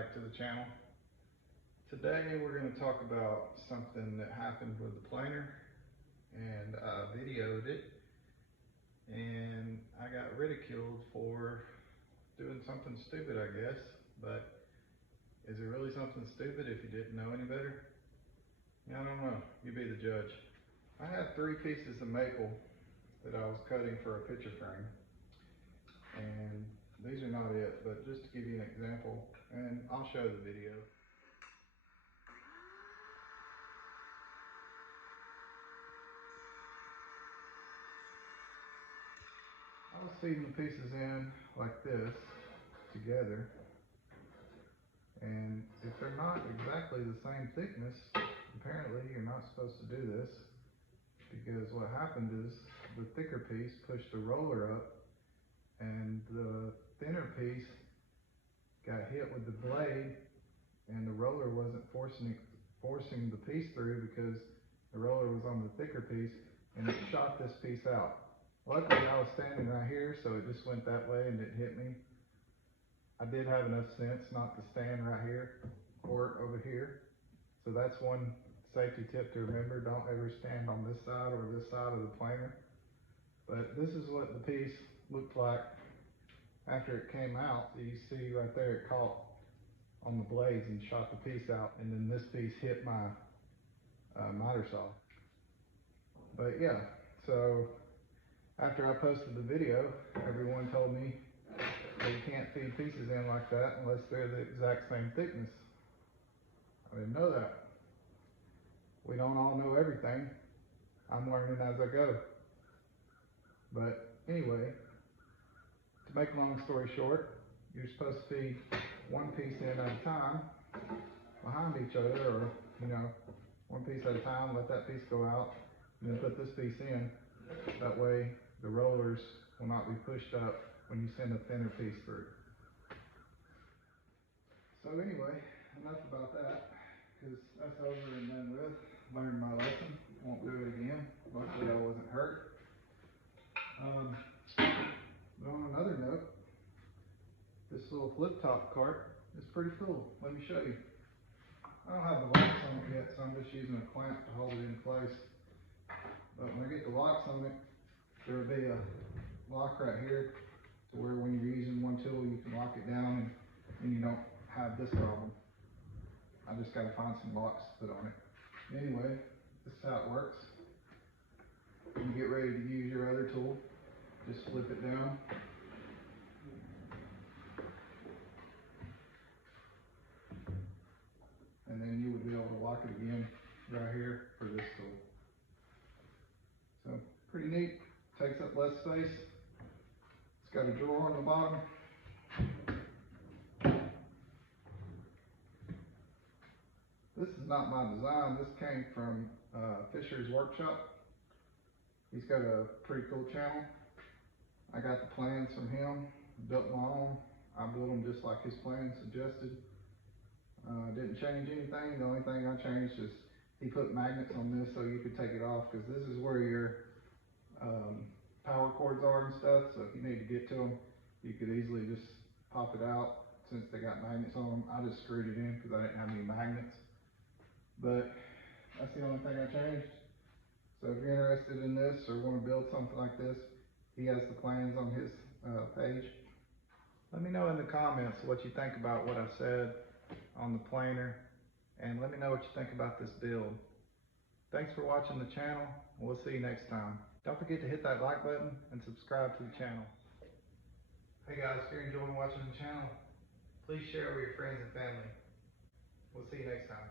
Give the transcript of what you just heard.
back to the channel. Today we're going to talk about something that happened with the planer, and I videoed it and I got ridiculed for doing something stupid, I guess. But is it really something stupid if you didn't know any better? I don't know, you be the judge. I have 3 pieces of maple that I was cutting for a picture frame, and these are not it, but just to give you an example, and I'll show the video. I was feeding the pieces in like this together, and if they're not exactly the same thickness, apparently you're not supposed to do this, because what happened is the thicker piece pushed the roller up and the thinner piece got hit with the blade, and the roller wasn't forcing the piece through because the roller was on the thicker piece, and it shot this piece out. Luckily I was standing right here, so it just went that way and didn't hit me. I did have enough sense not to stand right here or over here. So that's one safety tip to remember: don't ever stand on this side or this side of the planer. But this is what the piece looked like after it came out. You see right there, it caught on the blades and shot the piece out, and then this piece hit my miter saw. But yeah, so after I posted the video, everyone told me that you can't feed pieces in like that unless they're the exact same thickness. I didn't know that. We don't all know everything. I'm learning as I go. But anyway, to make a long story short, you're supposed to feed one piece in at a time behind each other, or one piece at a time, let that piece go out, and then put this piece in. That way the rollers will not be pushed up when you send a thinner piece through. So anyway, enough about that, because that's over and done with. Learned my lesson, won't do it again. Luckily I wasn't hurt. But on another note, this little flip top cart is pretty cool. Let me show you. I don't have the locks on it yet, so I'm just using a clamp to hold it in place. But when I get the locks on it, there will be a lock right here to where when you're using one tool, you can lock it down and you don't have this problem. I just got to find some locks to put on it. Anyway, this is how it works. When you get ready to use your other tool, just flip it down. And then you would be able to lock it again right here for this tool. So pretty neat, takes up less space. It's got a drawer on the bottom. This is not my design, this came from Fisher's workshop. He's got a pretty cool channel. I got the plans from him, built my own. I built them just like his plan suggested. Didn't change anything. The only thing I changed is he put magnets on this so you could take it off, because this is where your power cords are and stuff. So if you need to get to them, you could easily just pop it out. Since they got magnets on them, I just screwed it in because I didn't have any magnets. But that's the only thing I changed. So if you're interested in this or want to build something like this, he has the plans on his page. Let me know in the comments what you think about what I said on the planer, and let me know what you think about this build. Thanks for watching the channel. We'll see you next time. Don't forget to hit that like button and subscribe to the channel. Hey guys, if you're enjoying watching the channel, please share it with your friends and family. We'll see you next time.